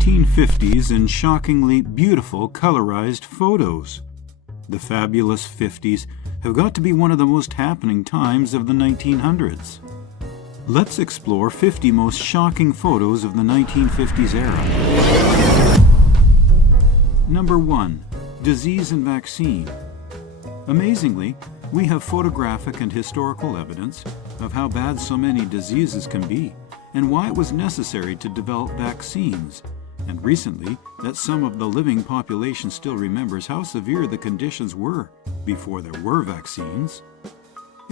1950s and shockingly beautiful colorized photos. The fabulous 50s have got to be one of the most happening times of the 1900s. Let's explore 50 most shocking photos of the 1950s era. Number 1. Disease and vaccine. Amazingly, we have photographic and historical evidence of how bad so many diseases can be and why it was necessary to develop vaccines, and recently that some of the living population still remembers how severe the conditions were before there were vaccines.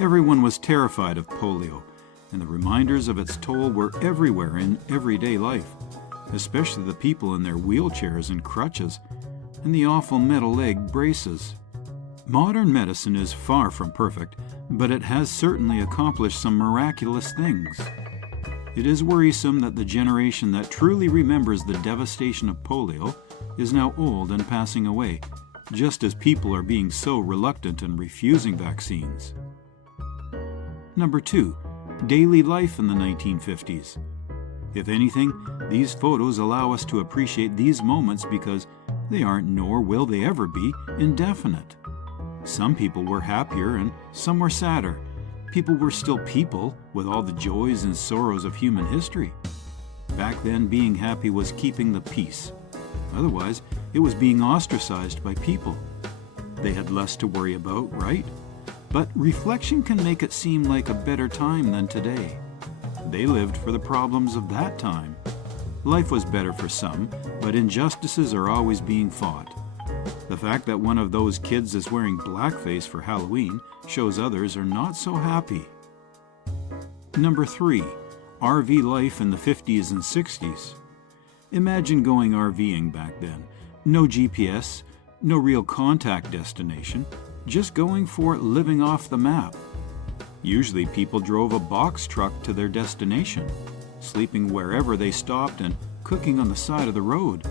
Everyone was terrified of polio, and the reminders of its toll were everywhere in everyday life, especially the people in their wheelchairs and crutches, and the awful metal leg braces. Modern medicine is far from perfect, but it has certainly accomplished some miraculous things. It is worrisome that the generation that truly remembers the devastation of polio is now old and passing away, just as people are being so reluctant and refusing vaccines. Number 2. Daily life in the 1950s. If anything, these photos allow us to appreciate these moments because they aren't, nor will they ever be, indefinite. Some people were happier and some were sadder. People were still people with all the joys and sorrows of human history. Back then, being happy was keeping the peace. Otherwise, it was being ostracized by people. They had less to worry about, right? But reflection can make it seem like a better time than today. They lived for the problems of that time. Life was better for some, but injustices are always being fought. The fact that one of those kids is wearing blackface for Halloween shows others are not so happy. Number 3. RV life in the 50s and 60s. Imagine going RVing back then. No GPS, no real contact destination, just going for it, living off the map. Usually people drove a box truck to their destination, sleeping wherever they stopped and cooking on the side of the road.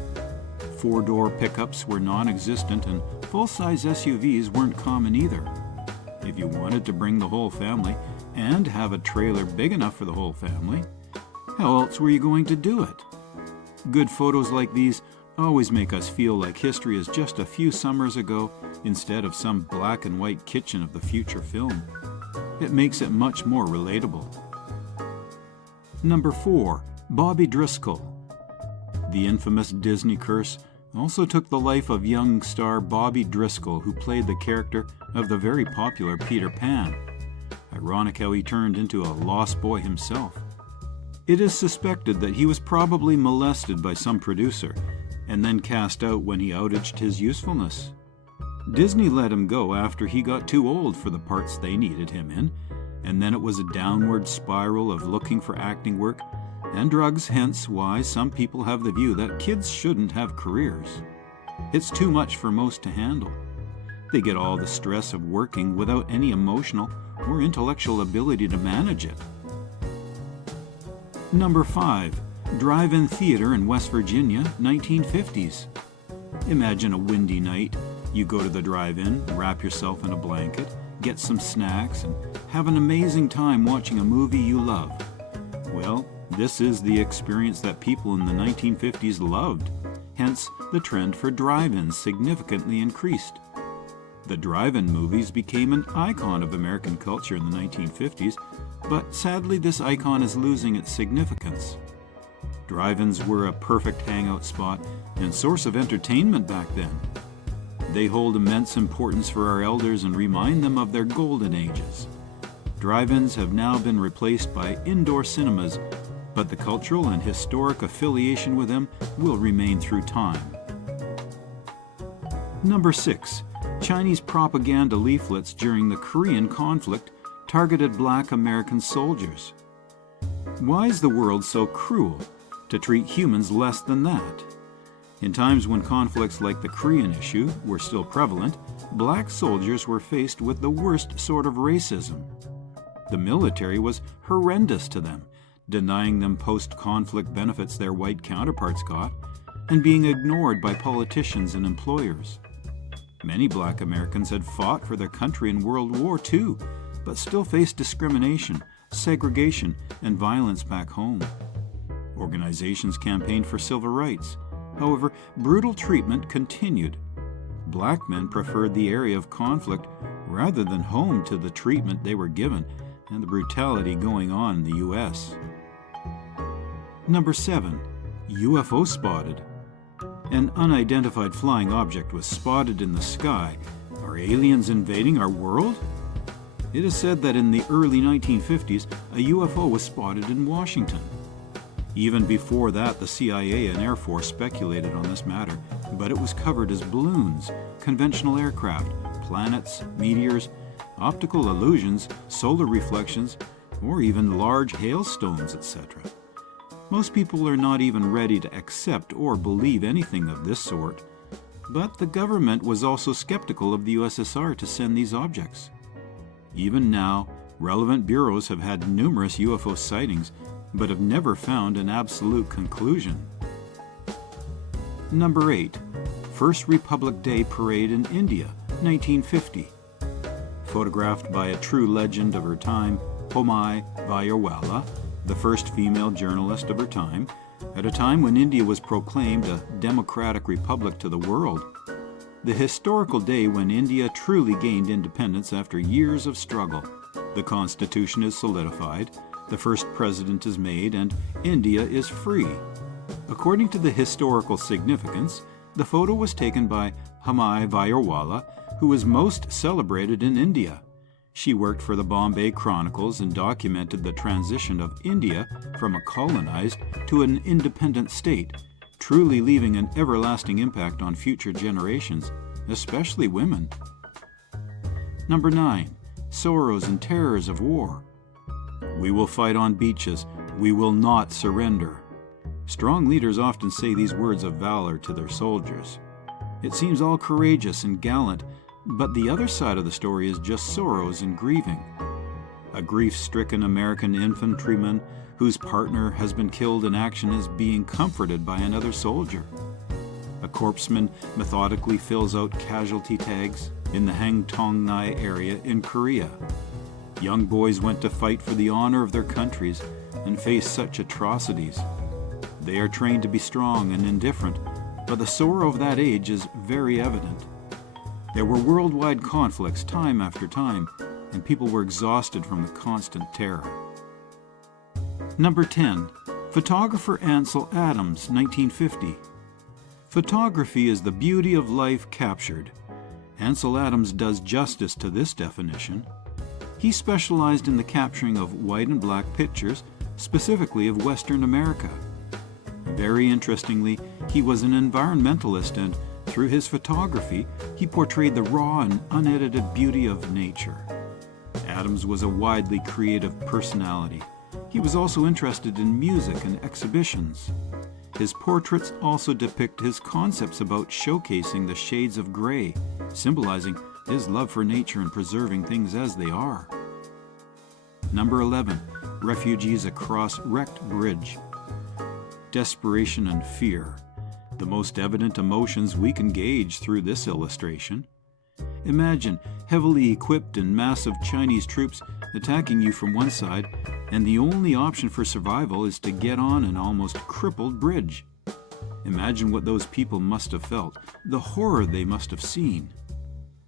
4-door pickups were non-existent and full-size SUVs weren't common either. If you wanted to bring the whole family and have a trailer big enough for the whole family, how else were you going to do it? Good photos like these always make us feel like history is just a few summers ago instead of some black and white kitchen of the future film. It makes it much more relatable. Number 4. Bobby Driscoll. The infamous Disney curse also took the life of young star Bobby Driscoll, who played the character of the very popular Peter Pan. Ironic how he turned into a lost boy himself. It is suspected that he was probably molested by some producer and then cast out when he outraged his usefulness. Disney let him go after he got too old for the parts they needed him in, and then it was a downward spiral of looking for acting work and drugs, hence why some people have the view that kids shouldn't have careers. It's too much for most to handle. They get all the stress of working without any emotional or intellectual ability to manage it. Number 5. Drive-in theater in West Virginia, 1950s. Imagine a windy night. You go to the drive-in, wrap yourself in a blanket, get some snacks, and have an amazing time watching a movie you love. Well, this is the experience that people in the 1950s loved. Hence, the trend for drive-ins significantly increased. The drive-in movies became an icon of American culture in the 1950s, but sadly this icon is losing its significance. Drive-ins were a perfect hangout spot and source of entertainment back then. They hold immense importance for our elders and remind them of their golden ages. Drive-ins have now been replaced by indoor cinemas, but the cultural and historic affiliation with them will remain through time. Number 6. Chinese propaganda leaflets during the Korean conflict targeted black American soldiers. Why is the world so cruel to treat humans less than that? In times when conflicts like the Korean issue were still prevalent, black soldiers were faced with the worst sort of racism. The military was horrendous to them, denying them post-conflict benefits their white counterparts got, and being ignored by politicians and employers. Many black Americans had fought for their country in World War II, but still faced discrimination, segregation, and violence back home. Organizations campaigned for civil rights, However, brutal treatment continued. Black men preferred the area of conflict rather than home to the treatment they were given and the brutality going on in the U.S. Number 7. UFO spotted. An unidentified flying object was spotted in the sky. Are aliens invading our world? It is said that in the early 1950s, a UFO was spotted in Washington. Even before that, the CIA and Air Force speculated on this matter, but it was covered as balloons, conventional aircraft, planets, meteors, optical illusions, solar reflections, or even large hailstones, etc. Most people are not even ready to accept or believe anything of this sort, but the government was also skeptical of the USSR to send these objects. Even now, relevant bureaus have had numerous UFO sightings, but have never found an absolute conclusion. Number 8. First Republic Day Parade in India, 1950. Photographed by a true legend of her time, Homi Vayarwala, the first female journalist of her time, at a time when India was proclaimed a democratic republic to the world. The historical day when India truly gained independence after years of struggle. The constitution is solidified, the first president is made, and India is free. According to the historical significance, the photo was taken by Homi Vayarwala, who was most celebrated in India. She worked for the Bombay Chronicles and documented the transition of India from a colonized to an independent state, truly leaving an everlasting impact on future generations, especially women. Number 9. Sorrows and terrors of war. We will fight on beaches. We will not surrender. Strong leaders often say these words of valor to their soldiers. It seems all courageous and gallant, but the other side of the story is just sorrows and grieving. A grief-stricken American infantryman whose partner has been killed in action is being comforted by another soldier. A corpsman methodically fills out casualty tags in the Hangtongnai area in Korea. Young boys went to fight for the honor of their countries and face such atrocities. They are trained to be strong and indifferent, but the sorrow of that age is very evident. There were worldwide conflicts time after time, and people were exhausted from the constant terror. Number 10. Photographer Ansel Adams, 1950. Photography is the beauty of life captured. Ansel Adams does justice to this definition. He specialized in the capturing of white and black pictures, specifically of Western America. Very interestingly, he was an environmentalist, and through his photography, he portrayed the raw and unedited beauty of nature. Adams was a widely creative personality. He was also interested in music and exhibitions. His portraits also depict his concepts about showcasing the shades of gray, symbolizing his love for nature and preserving things as they are. Number 11. Refugees across wrecked bridge. Desperation and fear, the most evident emotions we can gauge through this illustration. Imagine heavily equipped and massive Chinese troops attacking you from one side, and the only option for survival is to get on an almost crippled bridge. Imagine what those people must have felt, the horror they must have seen.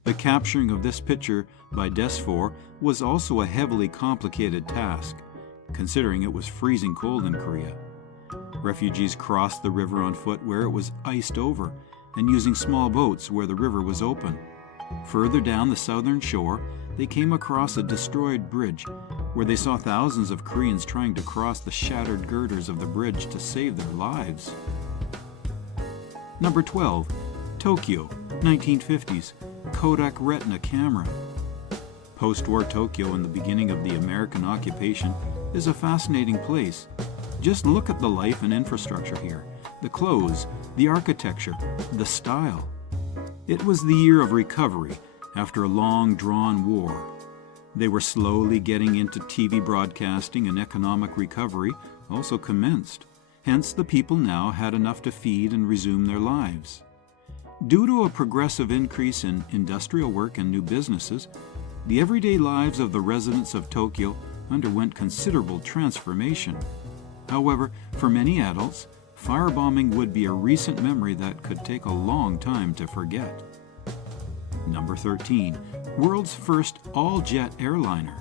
The capturing of this picture by Postwar was also a heavily complicated task, considering it was freezing cold in Korea. Refugees crossed the river on foot where it was iced over, and using small boats where the river was open. Further down the southern shore, they came across a destroyed bridge, where they saw thousands of Koreans trying to cross the shattered girders of the bridge to save their lives. Number 12. Tokyo, 1950s, Kodak Retina camera. Post-war Tokyo in the beginning of the American occupation is a fascinating place. Just look at the life and infrastructure here, the clothes, the architecture, the style. It was the year of recovery after a long, drawn war. They were slowly getting into TV broadcasting, and economic recovery also commenced. Hence, the people now had enough to feed and resume their lives. Due to a progressive increase in industrial work and new businesses, the everyday lives of the residents of Tokyo underwent considerable transformation. However, for many adults, firebombing would be a recent memory that could take a long time to forget. Number 13. World's first all-jet airliner.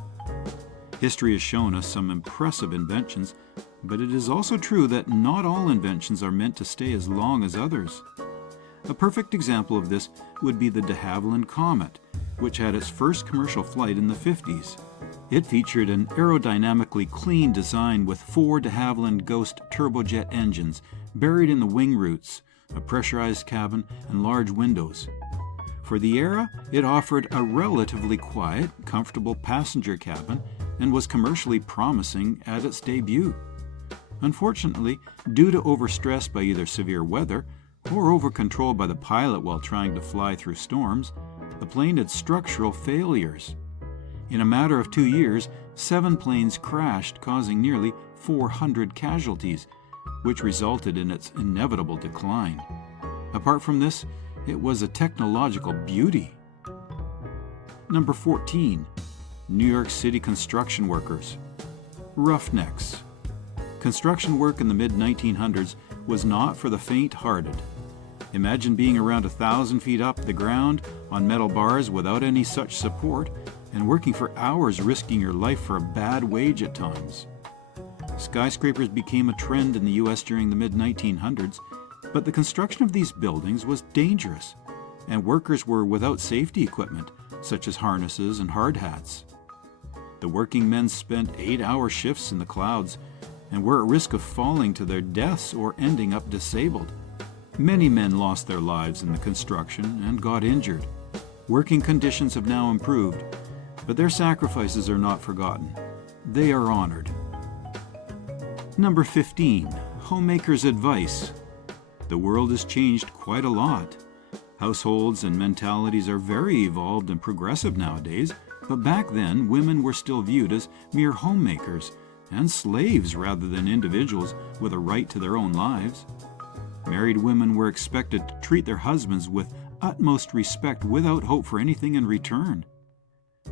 History has shown us some impressive inventions, but it is also true that not all inventions are meant to stay as long as others. A perfect example of this would be the de Havilland Comet, which had its first commercial flight in the 50s. It featured an aerodynamically clean design with 4 de Havilland Ghost turbojet engines buried in the wing roots, a pressurized cabin, and large windows. For the era, it offered a relatively quiet, comfortable passenger cabin and was commercially promising at its debut. Unfortunately, due to overstress by either severe weather or over-control by the pilot while trying to fly through storms, the plane had structural failures. In a matter of 2 years, 7 planes crashed, causing nearly 400 casualties, which resulted in its inevitable decline. Apart from this, it was a technological beauty. Number 14. New York City construction workers. Roughnecks. Construction work in the mid-1900s was not for the faint-hearted. Imagine being around 1,000 feet up the ground on metal bars without any such support and working for hours, risking your life for a bad wage at times. Skyscrapers became a trend in the U.S. during the mid-1900s, but the construction of these buildings was dangerous, and workers were without safety equipment, such as harnesses and hard hats. The working men spent 8-hour shifts in the clouds and were at risk of falling to their deaths or ending up disabled. Many men lost their lives in the construction and got injured. Working conditions have now improved, but their sacrifices are not forgotten. They are honored. Number 15. Homemakers' advice. The world has changed quite a lot. Households and mentalities are very evolved and progressive nowadays, but back then women were still viewed as mere homemakers and slaves rather than individuals with a right to their own lives. Married women were expected to treat their husbands with utmost respect without hope for anything in return.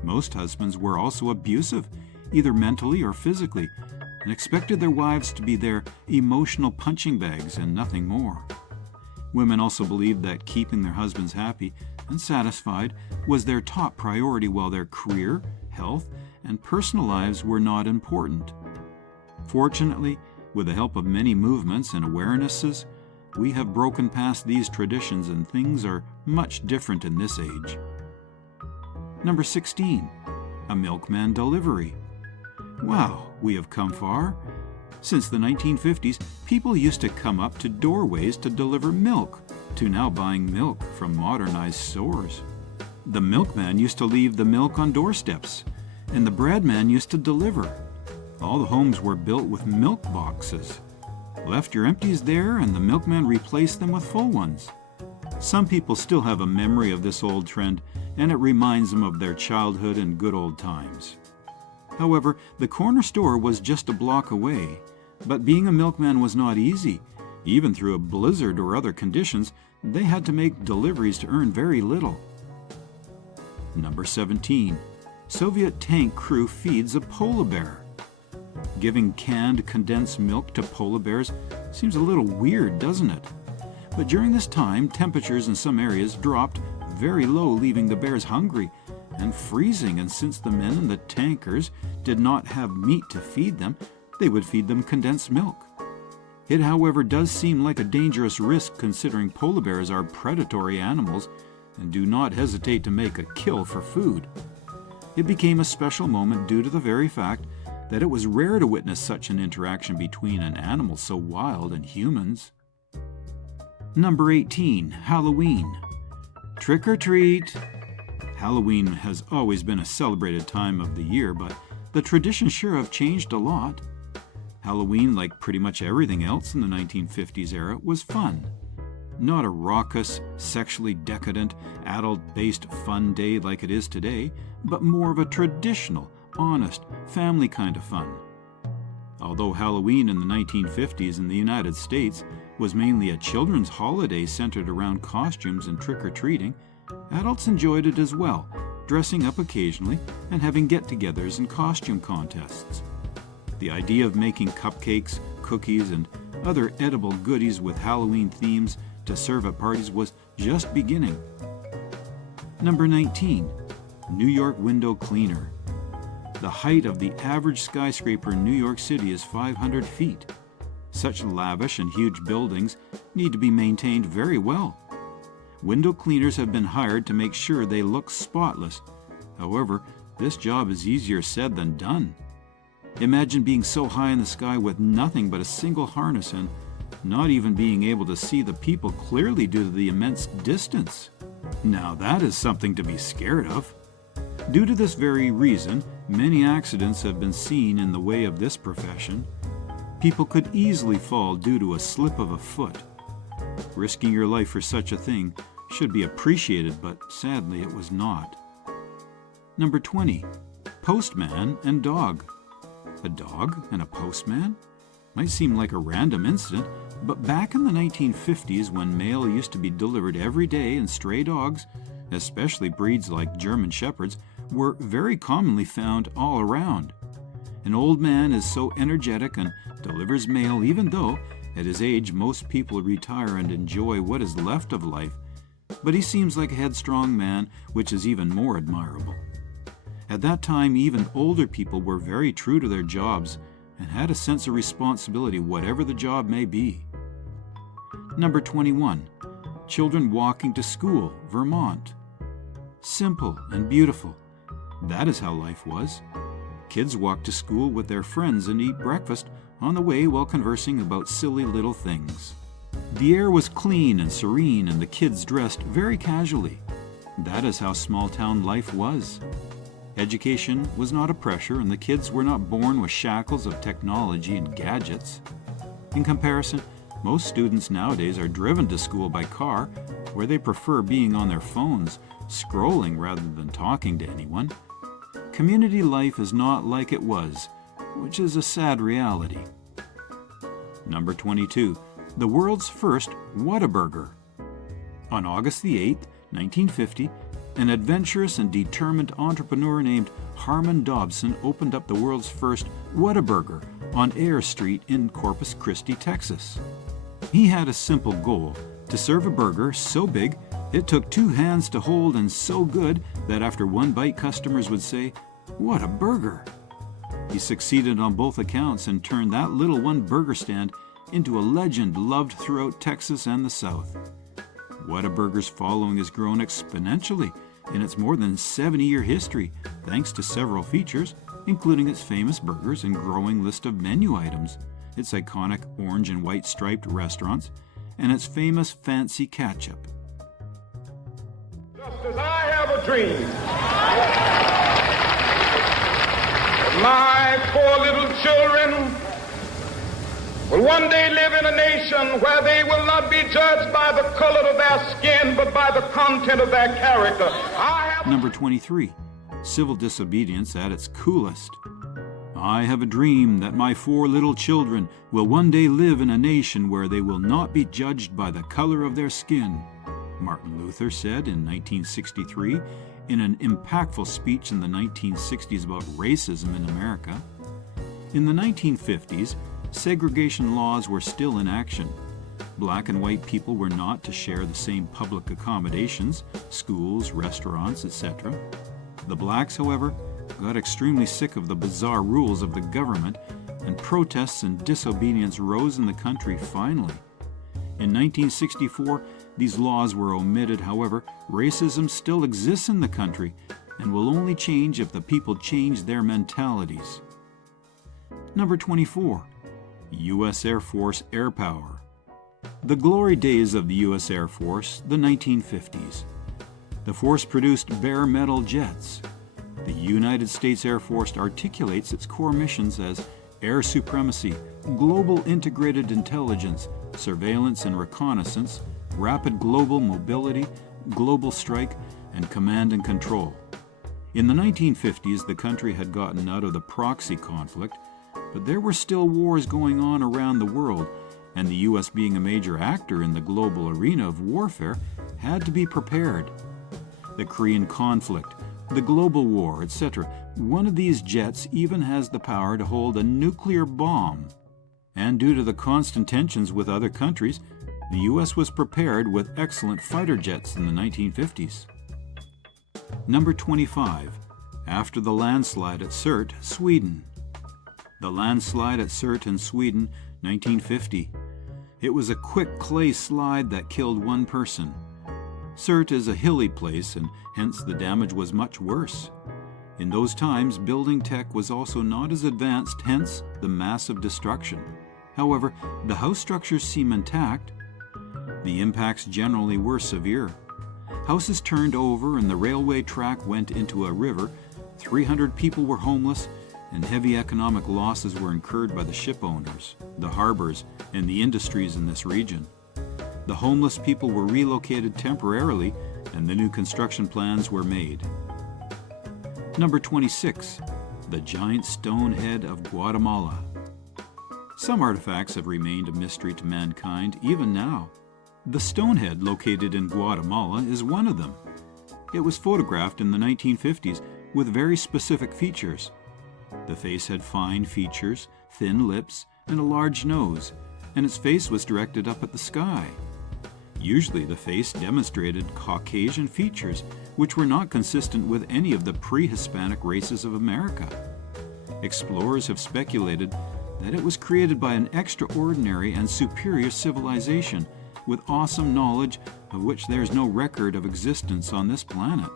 Most husbands were also abusive, either mentally or physically, and expected their wives to be their emotional punching bags and nothing more. Women also believed that keeping their husbands happy and satisfied was their top priority, while their career, health, and personal lives were not important. Fortunately, with the help of many movements and awarenesses, we have broken past these traditions and things are much different in this age. Number 16. A milkman delivery. Wow, we have come far. Since the 1950s, people used to come up to doorways to deliver milk, to now buying milk from modernized stores. The milkman used to leave the milk on doorsteps, and the breadman used to deliver. All the homes were built with milk boxes. Left your empties there, and the milkman replaced them with full ones. Some people still have a memory of this old trend, and it reminds them of their childhood and good old times. However, the corner store was just a block away, but being a milkman was not easy. Even through a blizzard or other conditions, they had to make deliveries to earn very little. Number 17. Soviet tank crew feeds a polar bear. Giving canned condensed milk to polar bears seems a little weird, doesn't it? But during this time, temperatures in some areas dropped very low, leaving the bears hungry and freezing, and since the men in the tankers did not have meat to feed them, they would feed them condensed milk. It, however, does seem like a dangerous risk, considering polar bears are predatory animals and do not hesitate to make a kill for food. It became a special moment due to the very fact that it was rare to witness such an interaction between an animal so wild and humans. Number 18. Halloween. Trick or treat. Halloween has always been a celebrated time of the year, but the traditions sure have changed a lot. Halloween, like pretty much everything else in the 1950s era, was fun. Not a raucous, sexually decadent, adult-based fun day like it is today, but more of a traditional, honest, family kind of fun. Although Halloween in the 1950s in the United States was mainly a children's holiday centered around costumes and trick-or-treating, adults enjoyed it as well, dressing up occasionally and having get-togethers and costume contests. The idea of making cupcakes, cookies and other edible goodies with Halloween themes to serve at parties was just beginning. Number 19. New York window cleaner. The height of the average skyscraper in New York City is 500 feet. Such lavish and huge buildings need to be maintained very well. Window cleaners have been hired to make sure they look spotless. However, this job is easier said than done. Imagine being so high in the sky with nothing but a single harness and not even being able to see the people clearly due to the immense distance. Now that is something to be scared of. Due to this very reason, many accidents have been seen in the way of this profession. People could easily fall due to a slip of a foot. Risking your life for such a thing should be appreciated, but sadly it was not. Number 20. Postman and dog. A dog and a postman? Might seem like a random incident, but back in the 1950s, when mail used to be delivered every day and stray dogs, especially breeds like German Shepherds, were very commonly found all around. An old man is so energetic and delivers mail even though, at his age, most people retire and enjoy what is left of life, but he seems like a headstrong man, which is even more admirable. At that time, even older people were very true to their jobs and had a sense of responsibility, whatever the job may be. Number 21. Children walking to school, Vermont. Simple and beautiful. That is how life was. Kids walked to school with their friends and eat breakfast on the way while conversing about silly little things. The air was clean and serene, and the kids dressed very casually. That is how small-town life was. Education was not a pressure, and the kids were not born with shackles of technology and gadgets. In comparison, most students nowadays are driven to school by car, where they prefer being on their phones, scrolling rather than talking to anyone. Community life is not like it was, which is a sad reality. Number 22. The world's first Whataburger. On August the 8th, 1950, an adventurous and determined entrepreneur named Harmon Dobson opened up the world's first Whataburger on Air Street in Corpus Christi, Texas. He had a simple goal: to serve a burger so big it took 2 hands to hold and so good that after one bite customers would say, "What a burger!" He succeeded on both accounts and turned that little one burger stand into a legend loved throughout Texas and the South. Whataburger's following has grown exponentially in its more than 70-year history, thanks to several features, including its famous burgers and growing list of menu items, its iconic orange and white striped restaurants, and its famous fancy ketchup. Just as I have a dream, my 4 little children will one day live in a nation where they will not be judged by the color of their skin, but by the content of their character. Number 23. Civil disobedience at its coolest. I have a dream that my 4 little children will one day live in a nation where they will not be judged by the color of their skin, Martin Luther said in 1963 in an impactful speech in the 1960s about racism in America. In the 1950s, segregation laws were still in action. Black and white people were not to share the same public accommodations, schools, restaurants, etc. The blacks, however, got extremely sick of the bizarre rules of the government, and protests and disobedience rose in the country finally. In 1964, these laws were omitted. However, racism still exists in the country and will only change if the people change their mentalities. Number 24. U.S. Air Force Air Power. The glory days of the U.S. Air Force, the 1950s. The force produced bare metal jets. The United States Air Force articulates its core missions as air supremacy, global integrated intelligence, surveillance and reconnaissance, rapid global mobility, global strike, and command and control. In the 1950s, the country had gotten out of the proxy conflict, but there were still wars going on around the world, and the U.S., being a major actor in the global arena of warfare, had to be prepared. The Korean conflict, the global war, etc. One of these jets even has the power to hold a nuclear bomb. and due to the constant tensions with other countries, the U.S. was prepared with excellent fighter jets in the 1950s. Number 25. After the landslide at Surt, Sweden. The landslide at Surt in Sweden, 1950. It was a quick clay slide that killed one person. Surt is a hilly place, and hence the damage was much worse. In those times, building tech was also not as advanced, hence the massive destruction. However, the house structures seem intact. The impacts generally were severe. Houses turned over and the railway track went into a river. 300 people were homeless, and heavy economic losses were incurred by the ship owners, the harbors, and the industries in this region. The homeless people were relocated temporarily, and the new construction plans were made. Number 26. The giant stone head of Guatemala. Some artifacts have remained a mystery to mankind even now. The stone head located in Guatemala is one of them. It was photographed in the 1950s with very specific features. The face had fine features, thin lips, and a large nose, and its face was directed up at the sky. Usually the face demonstrated Caucasian features, which were not consistent with any of the pre-Hispanic races of America. Explorers have speculated that it was created by an extraordinary and superior civilization with awesome knowledge of which there is no record of existence on this planet.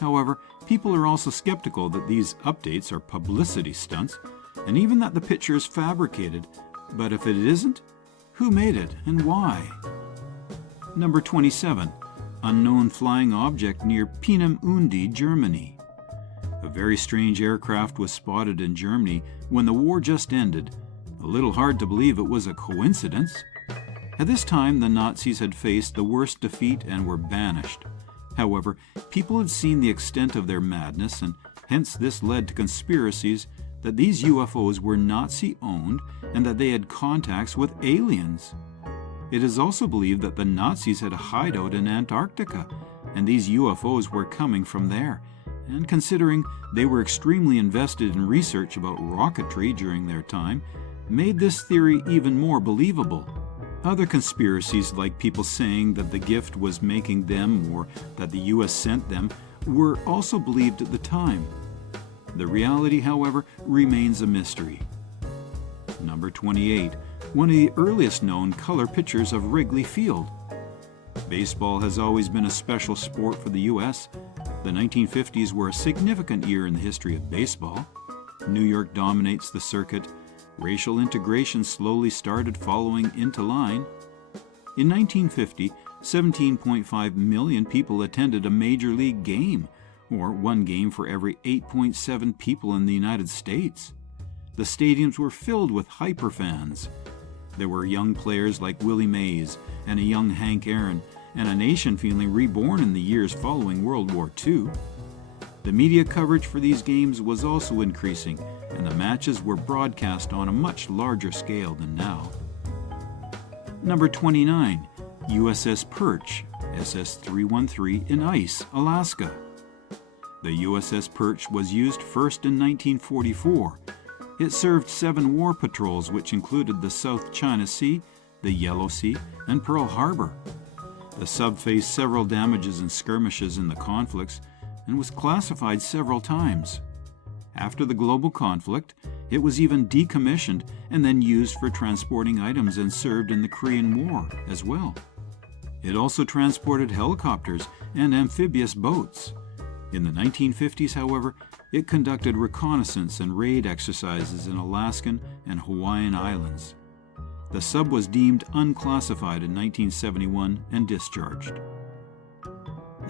However, people are also skeptical that these updates are publicity stunts, and even that the picture is fabricated. But if it isn't, who made it and why? Number 27. Unknown flying object near Peenemünde, Germany. A very strange aircraft was spotted in Germany when the war just ended. A little hard to believe it was a coincidence. At this time, the Nazis had faced the worst defeat and were banished. However, people had seen the extent of their madness, and hence this led to conspiracies that these UFOs were Nazi-owned and that they had contacts with aliens. It is also believed that the Nazis had a hideout in Antarctica, and these UFOs were coming from there. And considering they were extremely invested in research about rocketry during their time, made this theory even more believable. Other conspiracies, like people saying that the gift was making them or that the U.S. sent them, were also believed at the time. The reality, however, remains a mystery. Number 28. One of the earliest known color pictures of Wrigley Field. Baseball has always been a special sport for the U.S. The 1950s were a significant year in the history of baseball. New York dominates the circuit. Racial integration slowly started following into line. In 1950, 17.5 million people attended a major league game, or one game for every 8.7 people in the United States. The stadiums were filled with hyperfans. There were young players like Willie Mays and a young Hank Aaron, and a nation feeling reborn in the years following World War II. The media coverage for these games was also increasing, and the matches were broadcast on a much larger scale than now. Number 29. USS Perch, SS-313 in ice, Alaska. The USS Perch was used first in 1944. It served 7 war patrols, which included the South China Sea, the Yellow Sea, and Pearl Harbor. The sub faced several damages and skirmishes in the conflicts and was classified several times. After the global conflict, it was even decommissioned and then used for transporting items and served in the Korean War as well. It also transported helicopters and amphibious boats. In the 1950s, however, it conducted reconnaissance and raid exercises in Alaskan and Hawaiian islands. The sub was deemed unclassified in 1971 and discharged.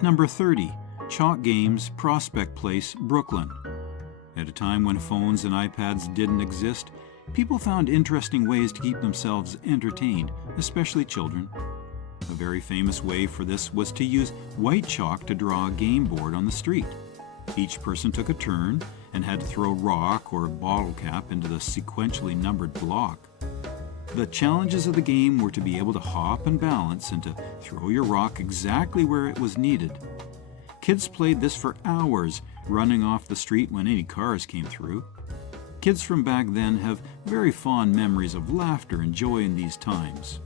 Number 30. Chalk Games, Prospect Place, Brooklyn. At a time when phones and iPads didn't exist, people found interesting ways to keep themselves entertained, especially children. A very famous way for this was to use white chalk to draw a game board on the street. Each person took a turn and had to throw a rock or a bottle cap into the sequentially numbered block. The challenges of the game were to be able to hop and balance and to throw your rock exactly where it was needed. Kids played this for hours, running off the street when any cars came through. Kids from back then have very fond memories of laughter and joy in these times.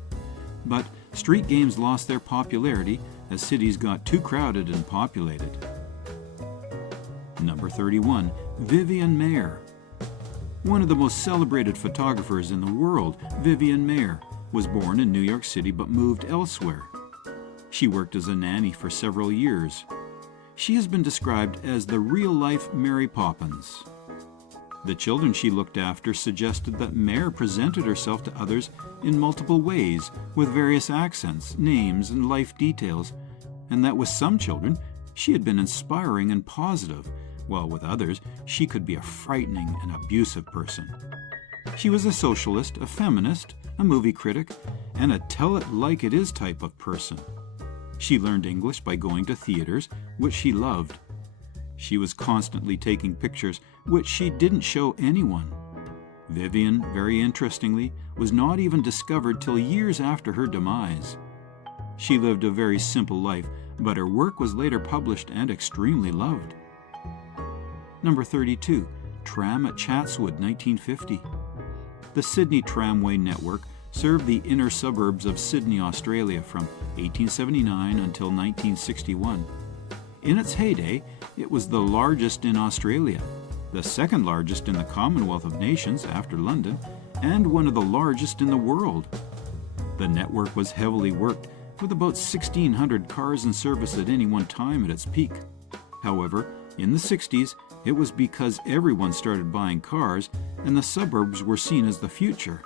But street games lost their popularity as cities got too crowded and populated. Number 31. Vivian Maier. One of the most celebrated photographers in the world, Vivian Maier, was born in New York City but moved elsewhere. She worked as a nanny for several years. She has been described as the real-life Mary Poppins. The children she looked after suggested that Maier presented herself to others in multiple ways, with various accents, names, and life details, and that with some children she had been inspiring and positive, while with others she could be a frightening and abusive person. She was a socialist, a feminist, a movie critic, and a tell-it-like-it-is type of person. She learned English by going to theaters, which she loved. She was constantly taking pictures, which she didn't show anyone. Vivian, very interestingly, was not even discovered till years after her demise. She lived a very simple life, but her work was later published and extremely loved. Number 32. Tram at Chatswood, 1950. The Sydney Tramway Network served the inner suburbs of Sydney, Australia from 1879 until 1961. In its heyday, it was the largest in Australia, the second largest in the Commonwealth of Nations after London, and one of the largest in the world. The network was heavily worked, with about 1,600 cars in service at any one time at its peak. However, in the 60s, it was because everyone started buying cars and the suburbs were seen as the future.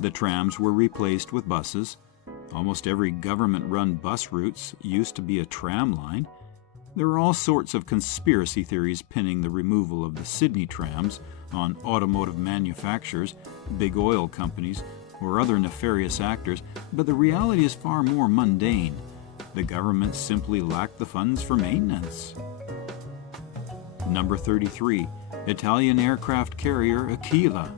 The trams were replaced with buses. Almost every government-run bus routes used to be a tram line. There are all sorts of conspiracy theories pinning the removal of the Sydney trams on automotive manufacturers, big oil companies, or other nefarious actors, but the reality is far more mundane. The government simply lacked the funds for maintenance. Number 33. Italian aircraft carrier Aquila.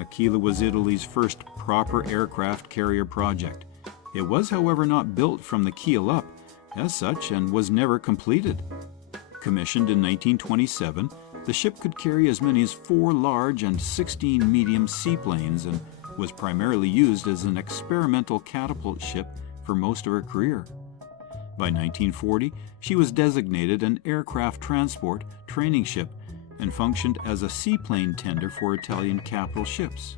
Aquila was Italy's first proper aircraft carrier project. It was, however, not built from the keel up, as such, and was never completed. Commissioned in 1927, the ship could carry as many as 4 large and 16 medium seaplanes and was primarily used as an experimental catapult ship for most of her career. By 1940, she was designated an aircraft transport training ship and functioned as a seaplane tender for Italian capital ships.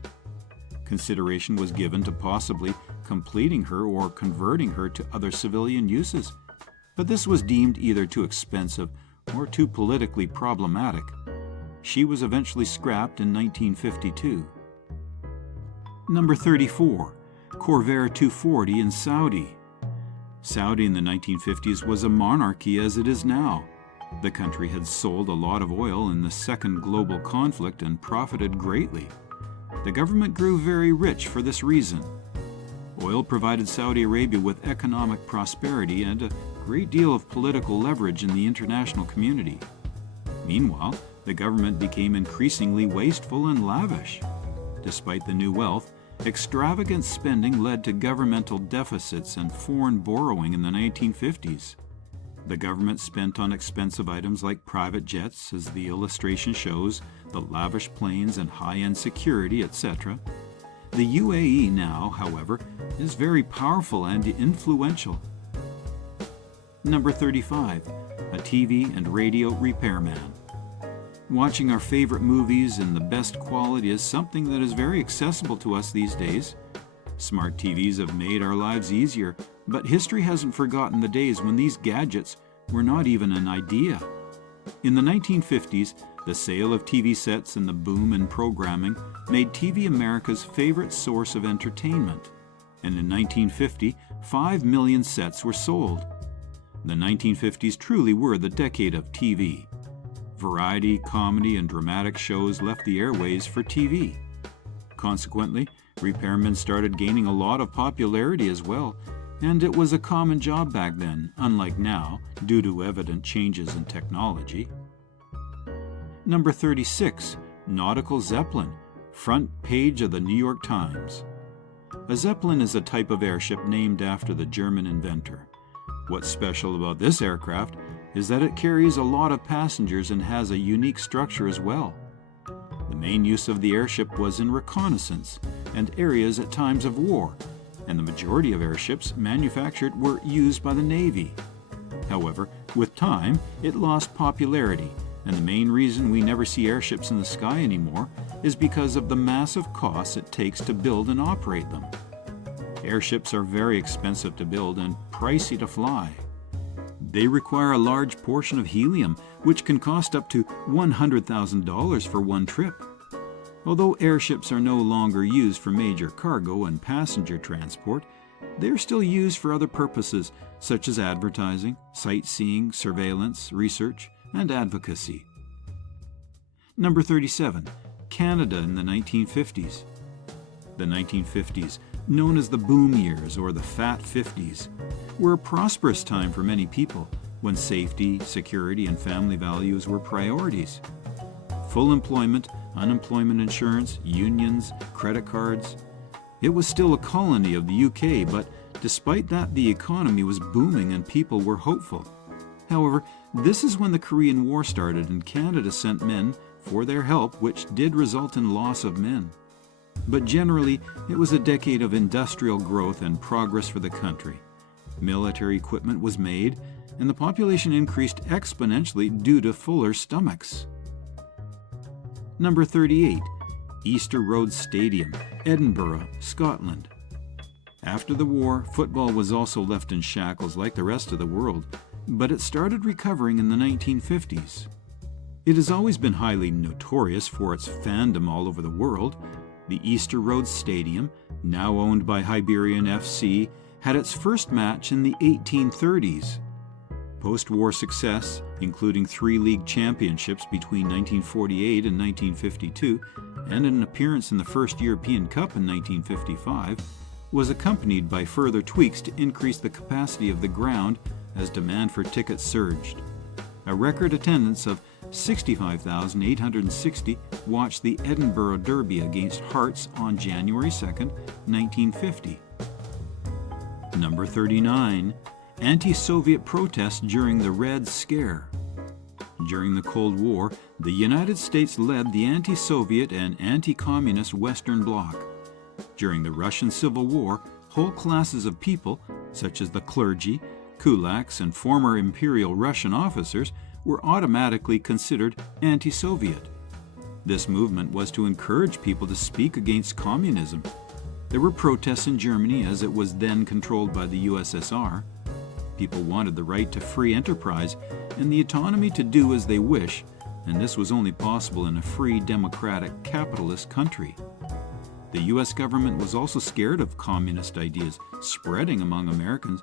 Consideration was given to possibly completing her or converting her to other civilian uses, but this was deemed either too expensive or too politically problematic. She was eventually scrapped in 1952. Number 34. Corvair 240 in Saudi. Saudi in the 1950s was a monarchy as it is now. The country had sold a lot of oil in the second global conflict and profited greatly. The government grew very rich for this reason. Oil provided Saudi Arabia with economic prosperity and a great deal of political leverage in the international community. Meanwhile, the government became increasingly wasteful and lavish. Despite the new wealth, extravagant spending led to governmental deficits and foreign borrowing in the 1950s. The government spent on expensive items like private jets, as the illustration shows, the lavish planes and high-end security, etc. The UAE now, however, is very powerful and influential. Number 35. A TV and radio repairman. Watching our favorite movies in the best quality is something that is very accessible to us these days. Smart TVs have made our lives easier, but history hasn't forgotten the days when these gadgets were not even an idea. In the 1950s, the sale of TV sets and the boom in programming made TV America's favorite source of entertainment. And in 1950, 5 million sets were sold. The 1950s truly were the decade of TV. Variety, comedy, and dramatic shows left the airways for TV. Consequently, repairmen started gaining a lot of popularity as well, and it was a common job back then, unlike now, due to evident changes in technology. Number 36. Nautical Zeppelin, front page of the New York Times. A Zeppelin is a type of airship named after the German inventor. What's special about this aircraft is that it carries a lot of passengers and has a unique structure as well. The main use of the airship was in reconnaissance and areas at times of war, and the majority of airships manufactured were used by the Navy. However, with time, it lost popularity, and the main reason we never see airships in the sky anymore is because of the massive costs it takes to build and operate them. Airships are very expensive to build and pricey to fly. They require a large portion of helium, which can cost up to $100,000 for one trip. Although airships are no longer used for major cargo and passenger transport, they are still used for other purposes such as advertising, sightseeing, surveillance, research, and advocacy. Number 37. Canada in the 1950s. The 1950s, known as the boom years or the Fat 50s, were a prosperous time for many people when safety, security, and family values were priorities. Full employment, unemployment insurance, unions, credit cards. It was still a colony of the UK, but despite that, the economy was booming and people were hopeful. However, this is when the Korean War started and Canada sent men for their help, which did result in loss of men. But generally, it was a decade of industrial growth and progress for the country. Military equipment was made, and the population increased exponentially due to fuller stomachs. Number 38. Easter Road Stadium, Edinburgh, Scotland. After the war, football was also left in shackles like the rest of the world, but it started recovering in the 1950s. It has always been highly notorious for its fandom all over the world. The Easter Road Stadium, now owned by Hibernian FC, had its first match in the 1830s. Post-war success, including 3 league championships between 1948 and 1952, and an appearance in the first European Cup in 1955, was accompanied by further tweaks to increase the capacity of the ground as demand for tickets surged. A record attendance of 65,860 watched the Edinburgh Derby against Hearts on January 2, 1950. Number 39. Anti-Soviet protests during the Red Scare. During the Cold War, the United States led the anti-Soviet and anti-communist Western Bloc. During the Russian Civil War, whole classes of people, such as the clergy, kulaks, and former Imperial Russian officers, were automatically considered anti-Soviet. This movement was to encourage people to speak against communism. There were protests in Germany as it was then controlled by the USSR. People wanted the right to free enterprise and the autonomy to do as they wish, and this was only possible in a free, democratic, capitalist country. The U.S. government was also scared of communist ideas spreading among Americans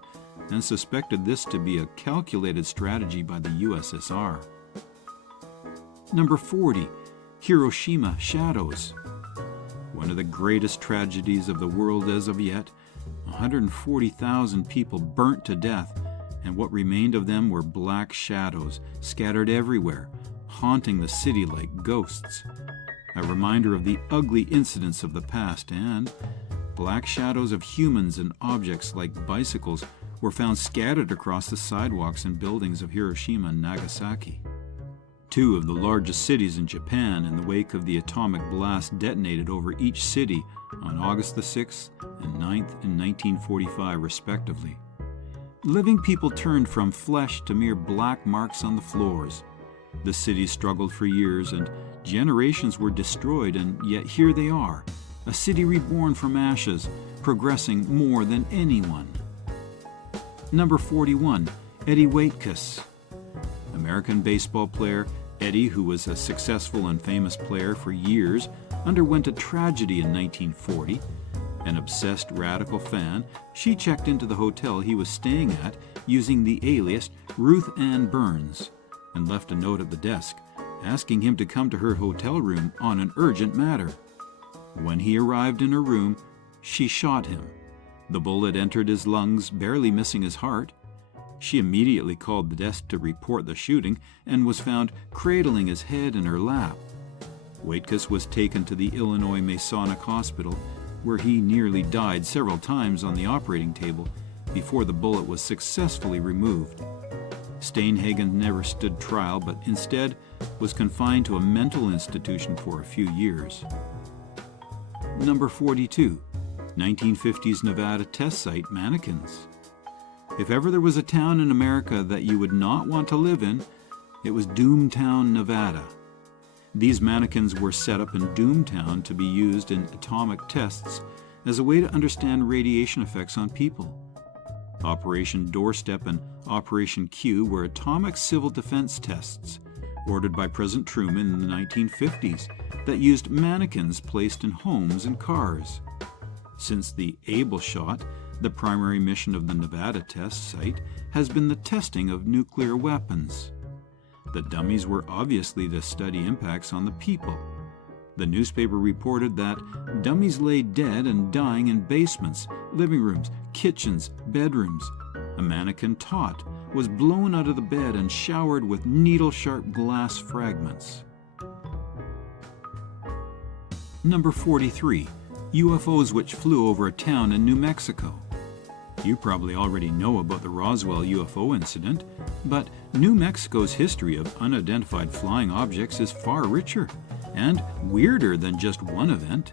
and suspected this to be a calculated strategy by the USSR. Number 40. Hiroshima Shadows. One of the greatest tragedies of the world as of yet, 140,000 people burnt to death, and what remained of them were black shadows scattered everywhere, haunting the city like ghosts. A reminder of the ugly incidents of the past, and black shadows of humans and objects like bicycles were found scattered across the sidewalks and buildings of Hiroshima and Nagasaki. 2 of the largest cities in Japan in the wake of the atomic blast detonated over each city on August the 6th and 9th in 1945 respectively. Living people turned from flesh to mere black marks on the floors. The cities struggled for years and generations were destroyed, and yet here they are, a city reborn from ashes, progressing more than anyone. Number 41. Eddie Waitkus. American baseball player Eddie, who was a successful and famous player for years, underwent a tragedy in 1940. An obsessed radical fan, she checked into the hotel he was staying at using the alias Ruth Ann Burns and left a note at the desk asking him to come to her hotel room on an urgent matter. When he arrived in her room, she shot him. The bullet entered his lungs, barely missing his heart. She immediately called the desk to report the shooting and was found cradling his head in her lap. Waitkus was taken to the Illinois Masonic Hospital, where he nearly died several times on the operating table before the bullet was successfully removed. Steinhagen never stood trial, but instead was confined to a mental institution for a few years. Number 42. 1950s Nevada test site mannequins. If ever there was a town in America that you would not want to live in, it was Doomtown, Nevada. These mannequins were set up in Doomtown to be used in atomic tests as a way to understand radiation effects on people. Operation Doorstep and Operation Q were atomic civil defense tests ordered by President Truman in the 1950s that used mannequins placed in homes and cars. Since the Able shot, the primary mission of the Nevada test site has been the testing of nuclear weapons. The dummies were obviously to study impacts on the people. The newspaper reported that dummies lay dead and dying in basements, living rooms, kitchens, bedrooms. A mannequin taut was blown out of the bed and showered with needle-sharp glass fragments. Number 43. UFOs which flew over a town in New Mexico. You probably already know about the Roswell UFO incident, but New Mexico's history of unidentified flying objects is far richer and weirder than just one event.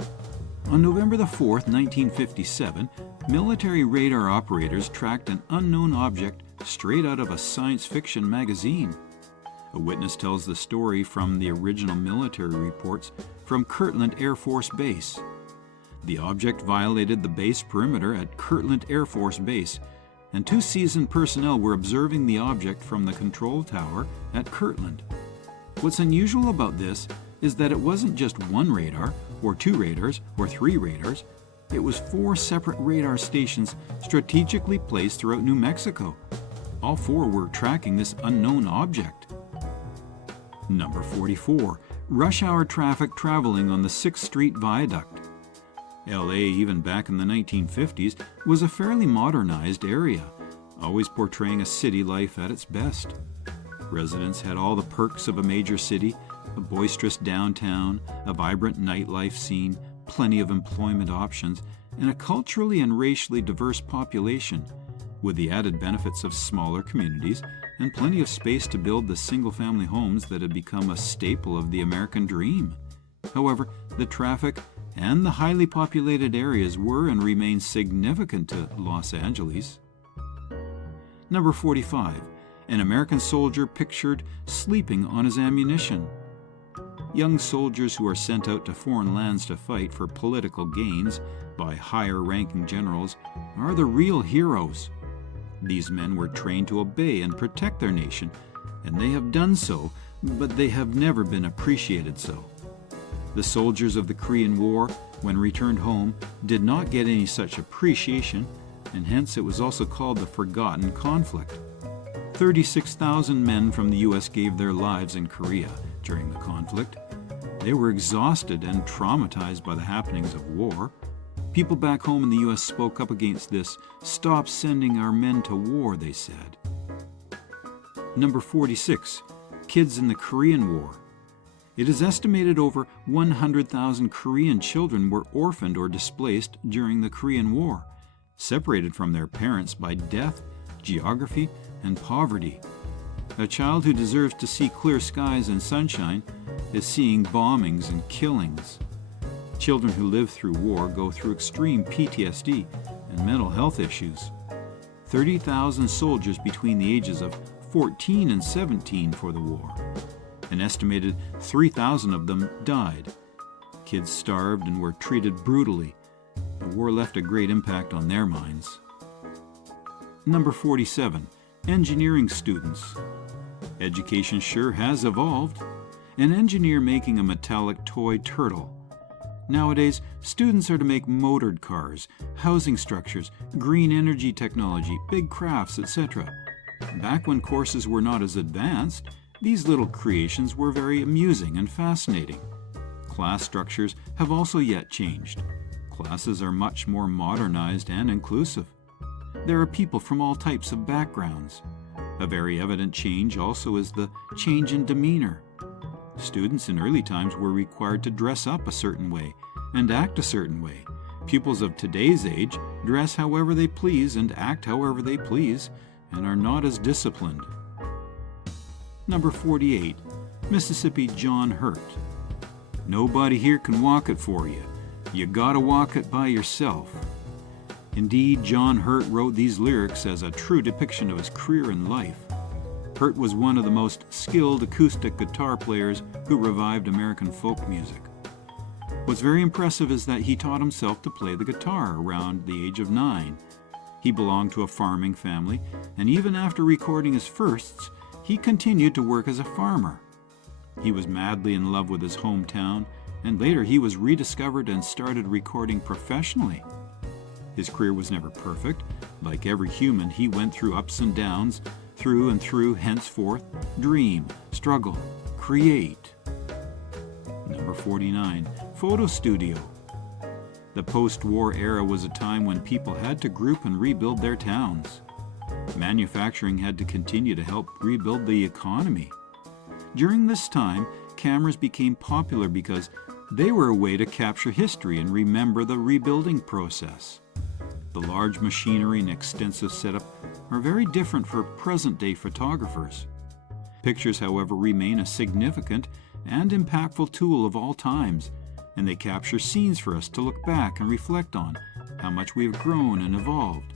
On November the 4th, 1957, military radar operators tracked an unknown object straight out of a science fiction magazine. A witness tells the story from the original military reports from Kirtland Air Force Base. The object violated the base perimeter at Kirtland Air Force Base, and 2 seasoned personnel were observing the object from the control tower at Kirtland. What's unusual about this is that it wasn't just one radar, or 2 radars, or 3 radars. It was 4 separate radar stations strategically placed throughout New Mexico. All 4 were tracking this unknown object. Number 44. Rush hour traffic traveling on the 6th Street Viaduct. LA, even back in the 1950s, was a fairly modernized area, always portraying a city life at its best. Residents had all the perks of a major city, a boisterous downtown, a vibrant nightlife scene, plenty of employment options, and a culturally and racially diverse population, with the added benefits of smaller communities and plenty of space to build the single-family homes that had become a staple of the American dream. However, the traffic and the highly populated areas were and remain significant to Los Angeles. Number 45. An American soldier pictured sleeping on his ammunition. Young soldiers who are sent out to foreign lands to fight for political gains by higher-ranking generals are the real heroes. These men were trained to obey and protect their nation, and they have done so, but they have never been appreciated so. The soldiers of the Korean War, when returned home, did not get any such appreciation, and hence it was also called the Forgotten Conflict. 36,000 men from the U.S. gave their lives in Korea during the conflict. They were exhausted and traumatized by the happenings of war. People back home in the U.S. spoke up against this. "Stop sending our men to war," they said. Number 46. Kids in the Korean War. It is estimated over 100,000 Korean children were orphaned or displaced during the Korean War, separated from their parents by death, geography, and poverty. A child who deserves to see clear skies and sunshine is seeing bombings and killings. Children who live through war go through extreme PTSD and mental health issues. 30,000 soldiers between the ages of 14 and 17 for the war. An estimated 3,000 of them died. Kids starved and were treated brutally. The war left a great impact on their minds. Number 47. Engineering students. Education sure has evolved. An engineer making a metallic toy turtle. Nowadays, students are to make motored cars, housing structures, green energy technology, big crafts, etc. Back when courses were not as advanced, these little creations were very amusing and fascinating. Class structures have also yet changed. Classes are much more modernized and inclusive. There are people from all types of backgrounds. A very evident change also is the change in demeanor. Students in early times were required to dress up a certain way and act a certain way. Pupils of today's age dress however they please and act however they please and are not as disciplined. Number 48. Mississippi John Hurt. Nobody here can walk it for you. You gotta walk it by yourself. Indeed, John Hurt wrote these lyrics as a true depiction of his career and life. Hurt was one of the most skilled acoustic guitar players who revived American folk music. What's very impressive is that he taught himself to play the guitar around the age of 9. He belonged to a farming family, and even after recording his firsts, he continued to work as a farmer. He was madly in love with his hometown, and later he was rediscovered and started recording professionally. His career was never perfect. Like every human, he went through ups and downs, through and through, henceforth, dream, struggle, create. Number 49. Photo studio. The post-war era was a time when people had to group and rebuild their towns. Manufacturing had to continue to help rebuild the economy. During this time, cameras became popular because they were a way to capture history and remember the rebuilding process. The large machinery and extensive setup are very different for present-day photographers. Pictures, however, remain a significant and impactful tool of all times, and they capture scenes for us to look back and reflect on how much we have grown and evolved.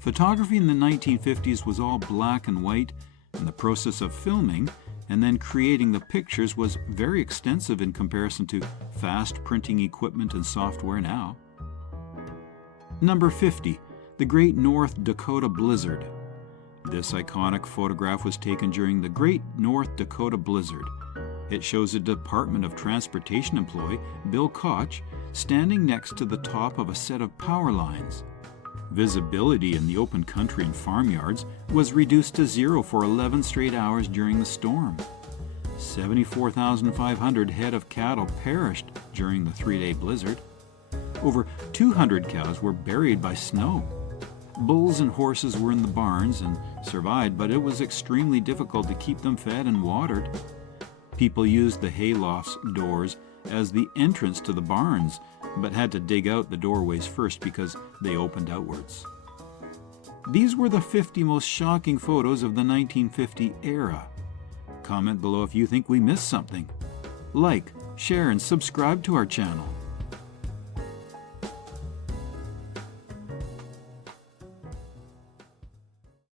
Photography in the 1950s was all black and white, and the process of filming and then creating the pictures was very extensive in comparison to fast printing equipment and software now. Number 50. The Great North Dakota Blizzard. This iconic photograph was taken during the Great North Dakota Blizzard. It shows a Department of Transportation employee, Bill Koch, standing next to the top of a set of power lines. Visibility in the open country and farmyards was reduced to 0 for 11 straight hours during the storm. 74,500 head of cattle perished during the 3-day blizzard. Over 200 cows were buried by snow. Bulls and horses were in the barns and survived, but it was extremely difficult to keep them fed and watered. People used the hayloft's doors as the entrance to the barns, but had to dig out the doorways first because they opened outwards. These were the 50 most shocking photos of the 1950 era. Comment below if you think we missed something. Like, share, and subscribe to our channel.